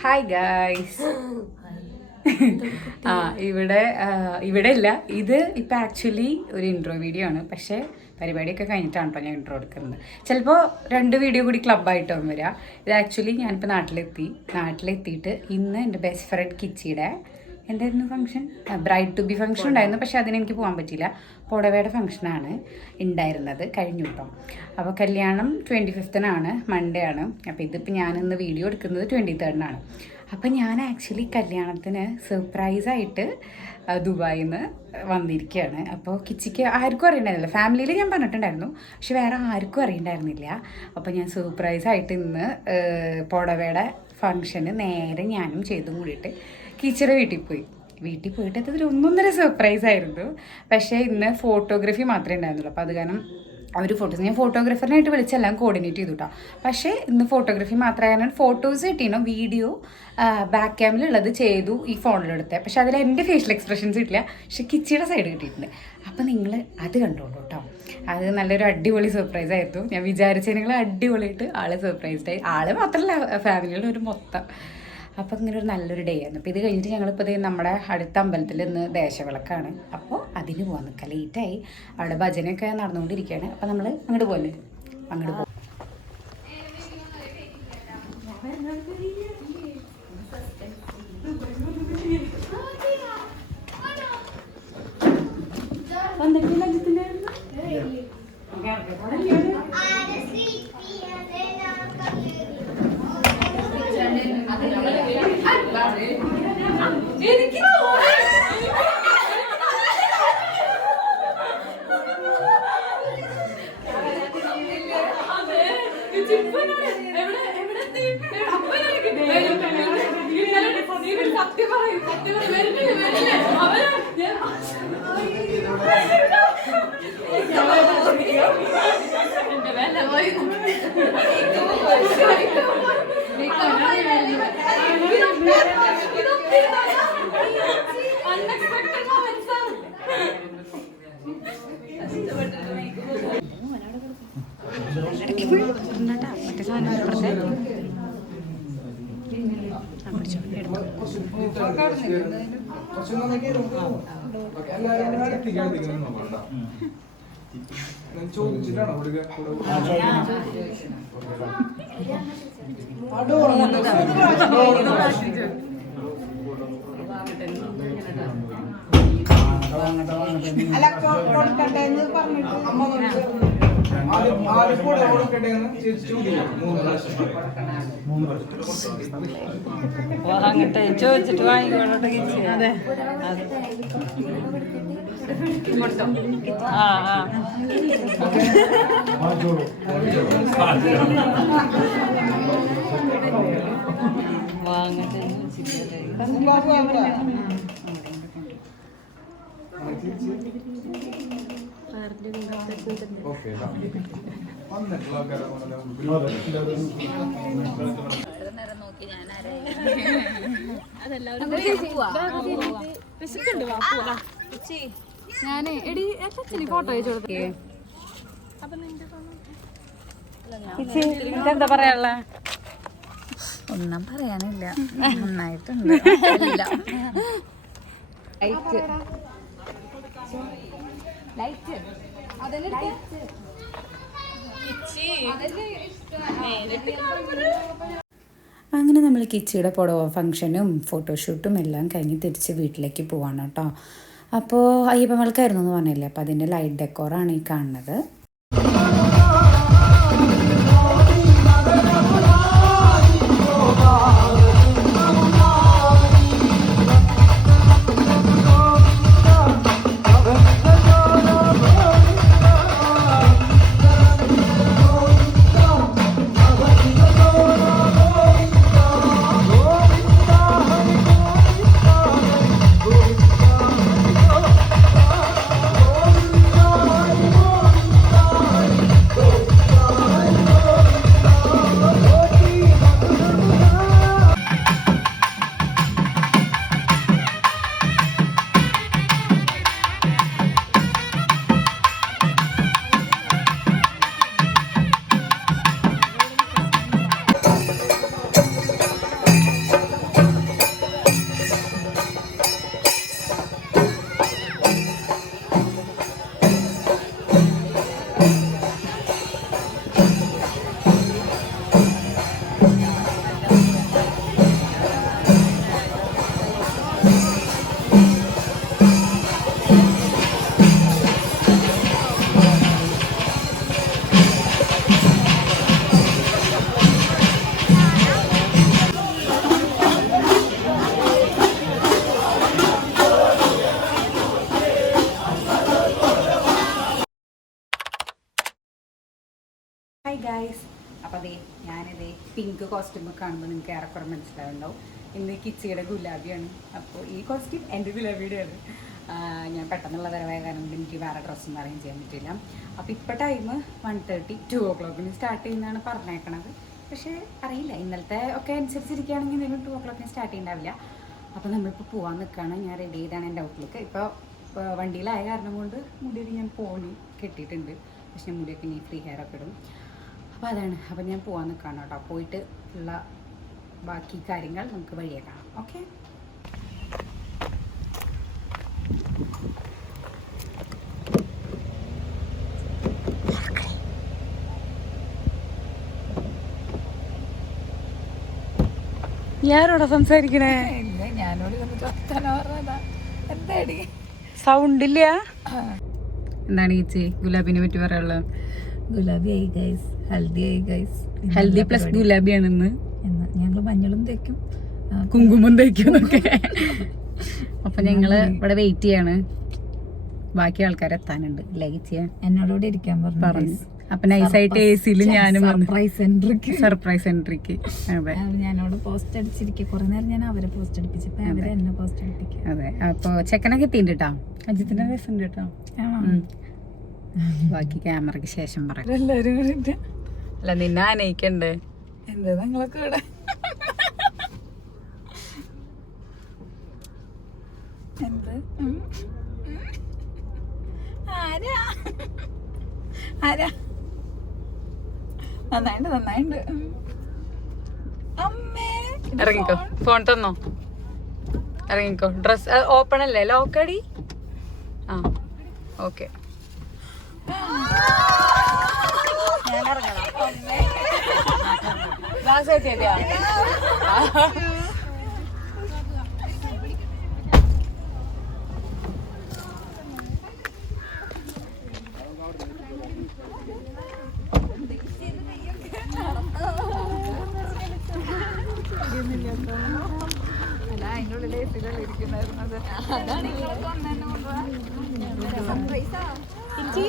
Hi guys. ഇവിടെ ഇല്ല, ഇത് ഇപ്പം ആക്ച്വലി ഒരു ഇൻട്രോ വീഡിയോ ആണ്. പക്ഷേ പരിപാടിയൊക്കെ കഴിഞ്ഞിട്ടാണ് കേട്ടോ ഞാൻ ഇൻട്രോ എടുക്കുന്നത്. ചിലപ്പോൾ 2 വീഡിയോ കൂടി ക്ലബ്ബായിട്ടാവും വരിക. ഇത് ആക്ച്വലി ഞാനിപ്പോൾ നാട്ടിലെത്തിയിട്ട് ഇന്ന് എൻ്റെ ബെസ്റ്റ് ഫ്രണ്ട് കിച്ചിയുടെ എന്തായിരുന്നു function, bride to be function ഉണ്ടായിരുന്നു. പക്ഷെ അതിനെനിക്ക് പോകാൻ പറ്റിയില്ല. പുടവയുടെ ഫംഗ്ഷനാണ് ഉണ്ടായിരുന്നത്, കഴിഞ്ഞു കേട്ടോ. അപ്പോൾ കല്യാണം 25-നാണ്, മൺഡേ ആണ്. അപ്പോൾ ഇതിപ്പോൾ ഞാനിന്ന് വീഡിയോ എടുക്കുന്നത് 23-നാണ്. അപ്പോൾ ഞാൻ ആക്ച്വലി കല്യാണത്തിന് സർപ്രൈസായിട്ട് ദുബായിൽ നിന്ന് വന്നിരിക്കുകയാണ്. അപ്പോൾ കിച്ചിക്ക് ആർക്കും അറിയണ്ടായിരുന്നില്ല. ഫാമിലിയിൽ ഞാൻ പറഞ്ഞിട്ടുണ്ടായിരുന്നു, പക്ഷെ വേറെ ആർക്കും അറിയണ്ടായിരുന്നില്ല. അപ്പോൾ ഞാൻ സർപ്രൈസായിട്ട് ഇന്ന് പുടവയുടെ ഫംഗ്ഷന് നേരെ ഞാനും ചെയ്തും കൂടിയിട്ട് കിച്ചിയുടെ വീട്ടിൽ പോയിട്ട് അതിൽ 1.5 സർപ്രൈസ് ആയിരുന്നു. പക്ഷേ ഇന്ന് ഫോട്ടോഗ്രാഫി മാത്രമേ ഉണ്ടായിരുന്നുള്ളൂ. അപ്പോൾ അത് കാരണം അവർ ഞാൻ ഫോട്ടോഗ്രാഫറിനായിട്ട് വിളിച്ചെല്ലാം കോർഡിനേറ്റ് ചെയ്തു കേട്ടോ. പക്ഷേ ഇന്ന് ഫോട്ടോഗ്രാഫി മാത്രമായിരുന്നു. ഫോട്ടോസ് കിട്ടിയോ, വീഡിയോ ബാക്ക് ക്യാമിലുള്ളത് ചെയ്തു, ഈ ഫോണിലെടുത്തത്. പക്ഷെ അതിൽ എൻ്റെ ഫേഷ്യൽ എക്സ്പ്രഷൻസ് കിട്ടില്ല, പക്ഷെ കിച്ചിയുടെ സൈഡ് കിട്ടിയിട്ടുണ്ട്. അപ്പോൾ നിങ്ങൾ അത് കണ്ടോളൂ കേട്ടോ. അത് നല്ലൊരു അടിപൊളി സർപ്രൈസ് ആയിരുന്നു. ഞാൻ വിചാരിച്ചതിനേക്കാൾ അടിപൊളിയായിട്ട് ആള് സർപ്രൈസ്ഡായി. ആള് മാത്രമല്ല, ഫാമിലിയുടെ ഒരു മൊത്തം. അപ്പോൾ ഇങ്ങനെ ഒരു നല്ലൊരു ഡേ ആയിരുന്നു. അപ്പോൾ ഇത് കഴിഞ്ഞിട്ട് ഞങ്ങളിപ്പോൾ നമ്മുടെ അടുത്ത അമ്പലത്തിൽ ഇന്ന് ദേശവിളക്കാണ്. അപ്പോൾ അതിന് പോകാൻ നിൽക്കാം, ലേറ്റായി. അവിടെ ഭജനയൊക്കെ നടന്നുകൊണ്ടിരിക്കുകയാണ്. അപ്പോൾ നമ്മൾ അങ്ങോട്ട് പോകും. ചോദിച്ചിട്ടാണോ അല്ല കൊടുക്കട്ടെന്ന് പറഞ്ഞിട്ട് അങ്ങോട്ട് ചോദിച്ചിട്ട് വാങ്ങിക്കോട്ടെ. അതെ കൊടുത്തോ. വാങ്ങട്ടെ. ഞാന് എടി ഫോട്ടോ അയച്ചു കൊടുത്തേ. എന്താ പറയാനുള്ള? ഒന്നും പറയാനില്ല, നന്നായിട്ടുണ്ട്. അങ്ങനെ നമ്മൾ കിച്ചിയുടെ പുടവ ഫംഗ്ഷനും ഫോട്ടോഷൂട്ടും എല്ലാം കഴിഞ്ഞ് തിരിച്ച് വീട്ടിലേക്ക് പോവാണ് കേട്ടോ. അപ്പോൾ അയ്യപ്പമൽക്കായിരുന്നു എന്ന് പറഞ്ഞില്ലേ, അപ്പോൾ അതിൻ്റെ ലൈറ്റ് ഡെക്കോറാണ് ഈ കാണുന്നത്. ഞാനിത് പിങ്ക് കോസ്റ്റ്യൂം കാണുമ്പോൾ നിങ്ങൾക്ക് ഏറെക്കുറെ മനസ്സിലാവുണ്ടാവും. ഇന്ന് കിച്ചിയുടെ ഗുലാബിയാണ്. അപ്പോൾ ഈ കോസ്റ്റ്യൂം എൻ്റെ ഗുലാബിയുടെയാണ്. ഞാൻ പെട്ടെന്നുള്ള വരവായ കാരണം കൊണ്ട് എനിക്ക് വേറെ ഡ്രസ്സൊന്നും അറേഞ്ച് ചെയ്യാൻ പറ്റില്ല. അപ്പോൾ ഇപ്പോൾ ടൈം 1:30, 2 o'clock സ്റ്റാർട്ട് ചെയ്യുന്നതാണ് പറഞ്ഞേക്കണത്. പക്ഷേ അറിയില്ല, ഇന്നലത്തെ ഒക്കെ അനുസരിച്ചിരിക്കുകയാണെങ്കിൽ എന്തെങ്കിലും 2 o'clock സ്റ്റാർട്ട് ചെയ്യുന്നുണ്ടാവില്ല. അപ്പോൾ നമ്മളിപ്പോൾ പോകാൻ നിൽക്കുകയാണ്. ഞാൻ റെഡി ചെയ്താണ് എൻ്റെ ഔട്ട്ലുക്ക്. ഇപ്പോൾ വണ്ടിയിലായ കാരണം കൊണ്ട് മുടിയൊക്കെ ഞാൻ പോണി കെട്ടിയിട്ടുണ്ട്. പക്ഷേ മുടിയൊക്കെ ഇനി ഫ്രീ ഹെയർ ഒക്കെ ഇടും. അപ്പോൾ അതാണ്. അപ്പോൾ ഞാൻ പോകാൻ നിൽക്കുകയാണ് കേട്ടോ. പോയിട്ട് ഉള്ള ബാക്കി കാര്യങ്ങൾ നമുക്ക് വഴിയെ കാണാം. ഓക്കെ. ഞാനോടെ സംസാരിക്കണേ? ഞാനോട് എന്താടി സൗണ്ടില്ല. എന്താണ് ചേച്ചി ഗുലാബിനെ പറ്റി പറയാനുള്ളത്? ഗുലാബി ആയി ഗൈസ്, ഹൽദി ആയി ഗൈസ്. ഹൽദി പ്ലസ് ഗുലാബിയാണെന്ന്. ഞങ്ങൾ മഞ്ഞളും തേക്കും, കുങ്കുമം തേക്കുന്നൊക്കെ. അപ്പൊ ഞങ്ങള് ഇവിടെ വെയിറ്റ് ചെയ്യാണ്. ബാക്കി ആൾക്കാർ എത്താനുണ്ട്. ലൈക്ക് ചെയ്യാൻ എന്നോടുകൂടി ഇരിക്കാൻ പറഞ്ഞു. അപ്പൊ നൈസായിട്ട് AC-ല് ഞാനും സർപ്രൈസ് എൻട്രിക്ക്. അതെ, ഞാനോട് പോസ്റ്റ് അടിച്ചിരിക്കും. കുറെ നേരം ഞാൻ അവരെ പോസ്റ്റ് അടിപ്പിച്ചപ്പോ അവരെ എന്നെ പോസ്റ്റ് അടിപ്പിക്കും. അതെ. അപ്പൊ ചെക്കനൊക്കെ എത്തിണ്ട് കേട്ടോ. അജിത്തിന്റെ രസമുണ്ട് കേട്ടോ. ബാക്കി ക്യാമറയ്ക്ക് ശേഷം പറയാം. എല്ലാരും കൂടി അല്ല, നിന്നെ ആനയിക്കണ്ടേ? എന്താ നിങ്ങളൊക്കെ ഇവിടെ എന്ത് ആരാ ആരാ? നന്നായിണ്ട്. അമ്മേ ഇറങ്ങിക്കോ, ഫോൺ തന്നോ, ഇറങ്ങിക്കോ. ഡ്രസ് ഓപ്പൺ അല്ലേ? ലോക്കടി. ആ, ഓക്കെ. ഞാൻ ഇറങ്ങണം. ഗ്ലാസ് കെട്ടിയാ?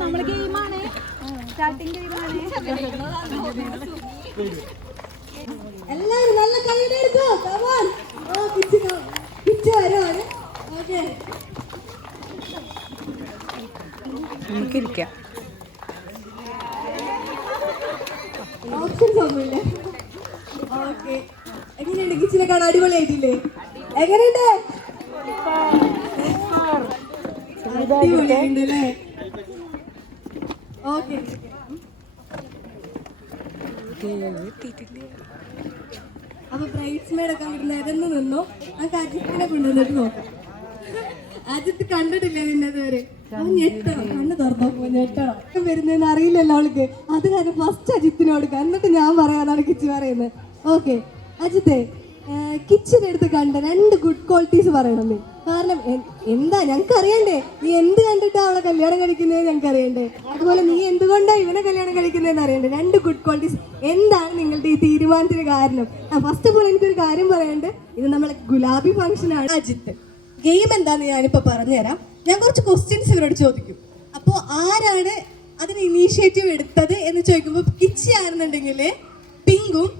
നമ്മള് ഗെയിമാണ്, സ്റ്റാർട്ടിംഗ് ഗെയിമാണ്. എല്ലാരും നല്ല കൈയിലെടുക്കോ. നമുക്കിരിക്കാം. ഓപ്ഷൻസ് ഒന്നുമില്ല. ഓക്കെ, എങ്ങനെയുണ്ട്? കിച്ചിനെ കാണാൻ അടിപൊളിയായിട്ടില്ലേ? എങ്ങനെയുണ്ട്? അടിപൊളിയായിട്ടല്ലേ? ഓക്കെ. അപ്പൊ ബ്രൈഡ്സ്മെയ്ഡൊക്കെ അവിടെ നിരന്ന് നിന്നോ. ആ അജിത്തിനെ കൊണ്ടുവന്നിട്ട് നോക്കാം. അജിത്ത് കണ്ടിട്ടില്ല നിന്നത് വരെ. ഞെട്ടണം, കണ്ണ് തുറന്നോക്കുമ്പോ ഞെട്ടണം. വരുന്നതെന്ന് അറിയില്ലല്ലോ അവൾക്ക്. അത് കാരണം ഫസ്റ്റ് അജിത്തിനോട് എന്നിട്ട് ഞാൻ പറയാനാണ് കിച്ചി പറയുന്നത്. ഓക്കെ അജിത്തെ, കിച്ചന്റെ അടുത്ത് കണ്ട 2 ഗുഡ് ക്വാളിറ്റീസ് പറയണം നീ. കാരണം എന്താ ഞങ്ങൾക്ക് അറിയണ്ടേ, നീ എന്ത് കണ്ടിട്ടാ അവളെ കല്യാണം കഴിക്കുന്നത് ഞങ്ങൾക്ക് അറിയണ്ടേ. അതുപോലെ നീ എന്തുകൊണ്ടാ ഇവനെ കല്യാണം കഴിക്കുന്നതെന്ന് അറിയണ്ടേ. 2 ഗുഡ് ക്വാളിറ്റീസ്. എന്താണ് നിങ്ങളുടെ ഈ തീരുമാനത്തിന് കാരണം? ഫസ്റ്റ് ഓഫ് ഓൾ എനിക്കൊരു കാര്യം പറയണ്ട്. ഇത് നമ്മളെ ഗുലാബി ഫംഗ്ഷൻ ആണ്. അജിത്ത്, ഗെയിം എന്താന്ന് ഞാനിപ്പോ പറഞ്ഞുതരാം. ഞാൻ കുറച്ച് ക്വസ്റ്റ്യൻസ് ഇവരോട് ചോദിക്കും. അപ്പോൾ ആരാണ് അതിന് ഇനീഷ്യേറ്റീവ് എടുത്തത് എന്ന് ചോദിക്കുമ്പോൾ കിച്ചി ആണെന്നുണ്ടെങ്കിൽ പിങ്കും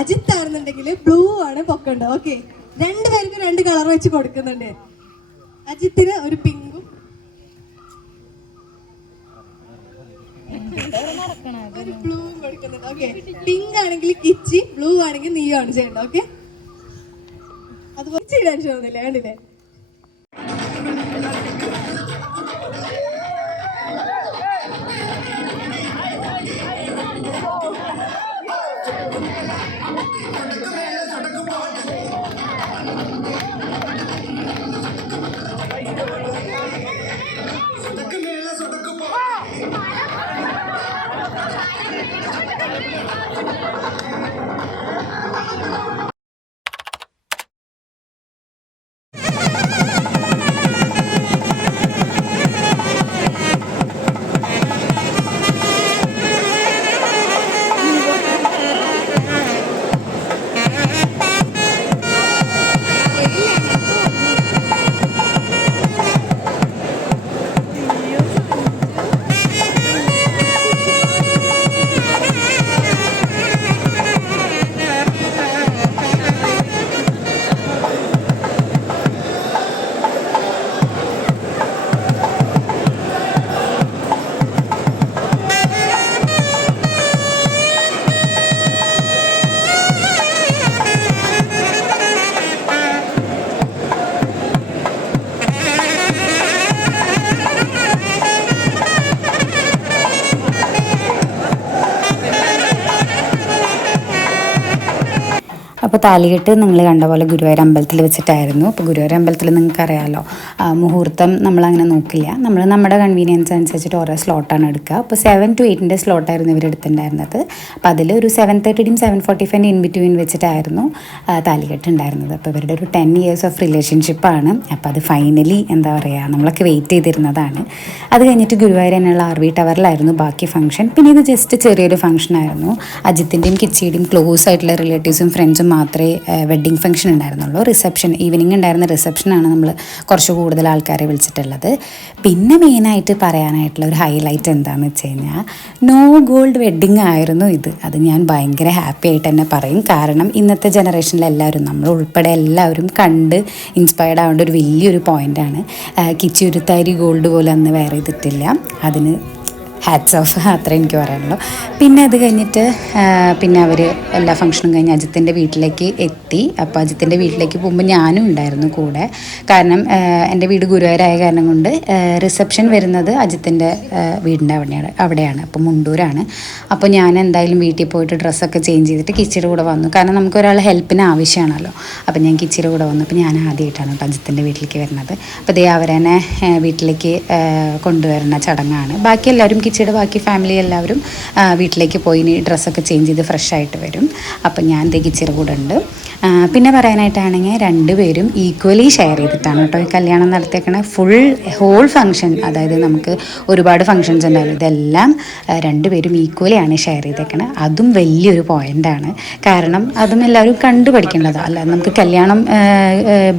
അജിത്ത് ആണെന്നുണ്ടെങ്കിൽ ബ്ലൂ ആണ് പൊക്കണ്ടോ. ഓക്കെ, 2 പേർക്കും 2 കളർ വെച്ച് കൊടുക്കുന്നുണ്ട്. അജിത്തിന് ഒരു പിങ്കും ഒരു ബ്ലൂവും കൊടുക്കുന്നുണ്ട്. ഓക്കെ, പിങ്ക് ആണെങ്കിൽ കിച്ചി, ബ്ലൂ ആണെങ്കിൽ നീയാണ് ചെയ്യണ്ട. ഓക്കെ, അതുപോലെ ടെൻഷൻ ഒന്നുമില്ല. കണ്ടില്ലേ? അപ്പോൾ താലികെട്ട് നിങ്ങൾ കണ്ട പോലെ ഗുരുവായൂർ അമ്പലത്തിൽ വെച്ചിട്ടായിരുന്നു. അപ്പോൾ ഗുരുവായൂർ അമ്പലത്തിൽ നിങ്ങൾക്ക് അറിയാമല്ലോ, മുഹൂർത്തം നമ്മളങ്ങനെ നോക്കില്ല, നമ്മൾ നമ്മുടെ കൺവീനിയൻസ് അനുസരിച്ചിട്ട് ഓരോ സ്ലോട്ടാണ് എടുക്കുക. അപ്പോൾ 7 to 8 സ്ലോട്ടായിരുന്നു ഇവർ എടുത്തിട്ടുണ്ടായിരുന്നത്. അപ്പോൾ അതിൽ ഒരു 7:30 7:45 ഇൻ ബിറ്റ്വീൻ വെച്ചിട്ടായിരുന്നു താലികെട്ട് ഉണ്ടായിരുന്നത്. അപ്പോൾ ഇവരുടെ ഒരു 10 years ഓഫ് റിലേഷൻഷിപ്പാണ്. അപ്പോൾ അത് ഫൈനലി എന്താ പറയുക, നമ്മളൊക്കെ വെയിറ്റ് ചെയ്തിരുന്നതാണ്. അത് കഴിഞ്ഞിട്ട് ഗുരുവായൂർ തന്നെയുള്ള RV ടവറിലായിരുന്നു ബാക്കി ഫംഗ്ഷൻ. പിന്നെ ഇത് ജസ്റ്റ് ചെറിയൊരു ഫംഗ്ഷനായിരുന്നു. അജിത്തിൻ്റെയും കിച്ചിയുടെയും ക്ലോസ് ആയിട്ടുള്ള റിലേറ്റീവ്സും ഫ്രണ്ട്സും മാത്രമേ വെഡ്ഡിങ് ഫംഗ്ഷൻ ഉണ്ടായിരുന്നുള്ളൂ. റിസപ്ഷൻ ഈവനിങ് ഉണ്ടായിരുന്ന റിസപ്ഷനാണ് നമ്മൾ കുറച്ച് കൂടുതൽ ആൾക്കാരെ വിളിച്ചിട്ടുള്ളത്. പിന്നെ മെയിനായിട്ട് പറയാനായിട്ടുള്ള ഒരു ഹൈലൈറ്റ് എന്താണെന്ന് വെച്ച് കഴിഞ്ഞാൽ നോ ഗോൾഡ് വെഡ്ഡിങ് ആയിരുന്നു ഇത്. അത് ഞാൻ ഭയങ്കര ഹാപ്പി ആയിട്ട് തന്നെ പറയും. കാരണം ഇന്നത്തെ ജനറേഷനിൽ എല്ലാവരും, നമ്മൾ ഉൾപ്പെടെ എല്ലാവരും കണ്ട് ഇൻസ്പയർഡ് ആവേണ്ട ഒരു വലിയൊരു പോയിൻ്റാണ്. കിച്ചി ഒരു തരി ഗോൾഡ് പോലെ അന്ന് വെയർ ചെയ്തിട്ടില്ല. അതിന് ഹാറ്റ്സ് ഓഫ്, അത്ര എനിക്ക് പറയാനുള്ളൂ. പിന്നെ അത് കഴിഞ്ഞിട്ട് പിന്നെ അവർ എല്ലാ ഫംഗ്ഷനും കഴിഞ്ഞ് അജിത്തിൻ്റെ വീട്ടിലേക്ക് എത്തി. അപ്പോൾ അജിത്തിൻ്റെ വീട്ടിലേക്ക് പോകുമ്പോൾ ഞാനും ഉണ്ടായിരുന്നു കൂടെ. കാരണം എൻ്റെ വീട് ഗുരുവായൂരായ കാരണം കൊണ്ട് റിസപ്ഷൻ വരുന്നത് അജിത്തിൻ്റെ വീടിൻ്റെ അവിടെയാണ്. അപ്പോൾ മുണ്ടൂരാണ്. അപ്പോൾ ഞാൻ എന്തായാലും വീട്ടിൽ പോയിട്ട് ഡ്രസ്സൊക്കെ ചേഞ്ച് ചെയ്തിട്ട് കിച്ചിയുടെ കൂടെ വന്നു. കാരണം നമുക്ക് ഒരാൾ ഹെൽപ്പിന് ആവശ്യമാണല്ലോ. അപ്പോൾ ഞാൻ കിച്ചിയുടെ കൂടെ വന്നു. അപ്പോൾ ഞാൻ ആദ്യമായിട്ടാണ് കേട്ടോ അജിത്തിൻ്റെ വീട്ടിലേക്ക് വരുന്നത്. അപ്പോൾ ദേ അവരെന്നെ വീട്ടിലേക്ക് കൊണ്ടുവരുന്ന ചടങ്ങാണ്. ബാക്കി എല്ലാവരും കിച്ചിയുടെ ബാക്കി ഫാമിലി എല്ലാവരും വീട്ടിലേക്ക് പോയി ഇനി ഡ്രസ്സൊക്കെ ചേഞ്ച് ചെയ്ത് ഫ്രഷ് ആയിട്ട് വരും. അപ്പം ഞാൻ ദേ കിച്ചിയുടെ കൂടെ ഉണ്ട്. പിന്നെ പറയാനായിട്ടാണെങ്കിൽ രണ്ടുപേരും ഈക്വലി ഷെയർ ചെയ്തിട്ടാണ് കേട്ടോ ഈ കല്യാണം നടത്തിയേക്കണ. ഹോൾ ഫംഗ്ഷൻ, അതായത് നമുക്ക് ഒരുപാട് ഫംഗ്ഷൻസ് ഉണ്ടാവില്ല, ഇതെല്ലാം രണ്ടുപേരും ഈക്വലിയാണ് ഷെയർ ചെയ്തേക്കണത്. അതും വലിയൊരു പോയിൻ്റാണ്. കാരണം അതും എല്ലാവരും കണ്ടു പഠിക്കേണ്ടതാണ്. അല്ലാതെ നമുക്ക് കല്യാണം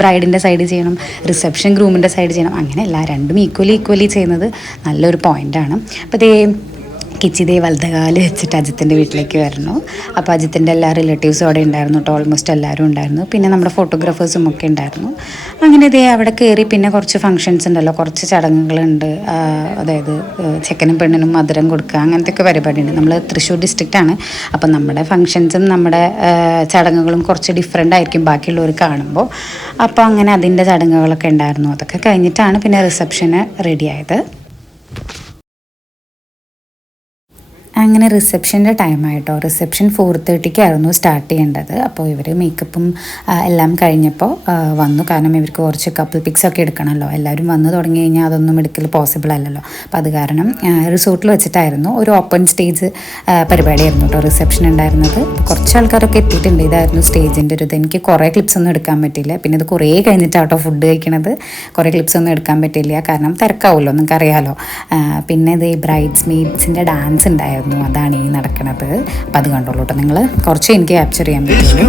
ബ്രൈഡിൻ്റെ സൈഡ് ചെയ്യണം, റിസപ്ഷൻ ഗ്രൂമിൻ്റെ സൈഡ് ചെയ്യണം, അങ്ങനെയല്ല, രണ്ടും ഈക്വലി ചെയ്യുന്നത് നല്ലൊരു പോയിൻ്റാണ്. അപ്പോൾ കിച്ചി വലതുകാല് വെച്ചിട്ട് അജിത്തിൻ്റെ വീട്ടിലേക്ക് വരുന്നു. അപ്പോൾ അജിത്തിൻ്റെ എല്ലാ റിലേറ്റീവ്സും അവിടെ ഉണ്ടായിരുന്നു കേട്ടോ, ഓൾമോസ്റ്റ് എല്ലാവരും ഉണ്ടായിരുന്നു. പിന്നെ നമ്മുടെ ഫോട്ടോഗ്രാഫേഴ്സും ഒക്കെ ഉണ്ടായിരുന്നു. അങ്ങനെ അവിടെ കയറി പിന്നെ കുറച്ച് ഫങ്ഷൻസ് ഉണ്ടല്ലോ, കുറച്ച് ചടങ്ങുകളുണ്ട്. അതായത് ചെക്കനും പെണ്ണിനും മധുരം കൊടുക്കുക, അങ്ങനത്തെ ഒക്കെ പരിപാടിയുണ്ട്. നമ്മൾ തൃശ്ശൂർ ഡിസ്ട്രിക്റ്റാണ്. അപ്പം നമ്മുടെ ഫങ്ഷൻസും നമ്മുടെ ചടങ്ങുകളും കുറച്ച് ഡിഫറെൻ്റ് ആയിരിക്കും ബാക്കിയുള്ളവർ കാണുമ്പോൾ. അപ്പോൾ അങ്ങനെ അതിൻ്റെ ചടങ്ങുകളൊക്കെ ഉണ്ടായിരുന്നു. അതൊക്കെ കഴിഞ്ഞിട്ടാണ് പിന്നെ റിസപ്ഷന് റെഡിയായത്. അങ്ങനെ റിസപ്ഷൻ്റെ ടൈമായിട്ടോ. റിസപ്ഷൻ 4:30 സ്റ്റാർട്ട് ചെയ്യേണ്ടത്. അപ്പോൾ ഇവർ മേക്കപ്പും എല്ലാം കഴിഞ്ഞപ്പോൾ വന്നു. കാരണം ഇവർക്ക് കുറച്ച് കപ്പിൾ പിക്സൊക്കെ എടുക്കണമല്ലോ. എല്ലാവരും വന്നു തുടങ്ങി കഴിഞ്ഞാൽ അതൊന്നും എടുക്കൽ പോസിബിൾ അല്ലല്ലോ. അപ്പോൾ അത് കാരണം റിസോർട്ടിൽ വെച്ചിട്ടായിരുന്നു. ഒരു ഓപ്പൺ സ്റ്റേജ് പരിപാടിയായിരുന്നു കേട്ടോ റിസപ്ഷൻ ഉണ്ടായിരുന്നത്. കുറച്ച് ആൾക്കാരൊക്കെ എത്തിയിട്ടുണ്ട്. ഇതായിരുന്നു സ്റ്റേജിൻ്റെ ഒരു ഇത്. എനിക്ക് കുറേ ക്ലിപ്സ് ഒന്നും എടുക്കാൻ പറ്റിയില്ല. പിന്നെ ഇത് കുറേ കഴിഞ്ഞിട്ടാട്ടോ ഫുഡ് കഴിക്കണത്. കുറേ ക്ലിപ്സ് ഒന്നും എടുക്കാൻ പറ്റില്ല, കാരണം തിരക്കാവുമല്ലോ, നിങ്ങൾക്കറിയാമല്ലോ. പിന്നെ ഇത് ബ്രൈഡ്സ് മെയ്ഡ്സിൻ്റെ ഡാൻസ് ഉണ്ടായിരുന്നു. അതാണ് ഈ നടക്കുന്നത്. അപ്പം അത് കണ്ടോളൂ കേട്ടോ നിങ്ങൾ. കുറച്ച് എനിക്ക് ക്യാപ്ചർ ചെയ്യാൻ പറ്റുള്ളൂ.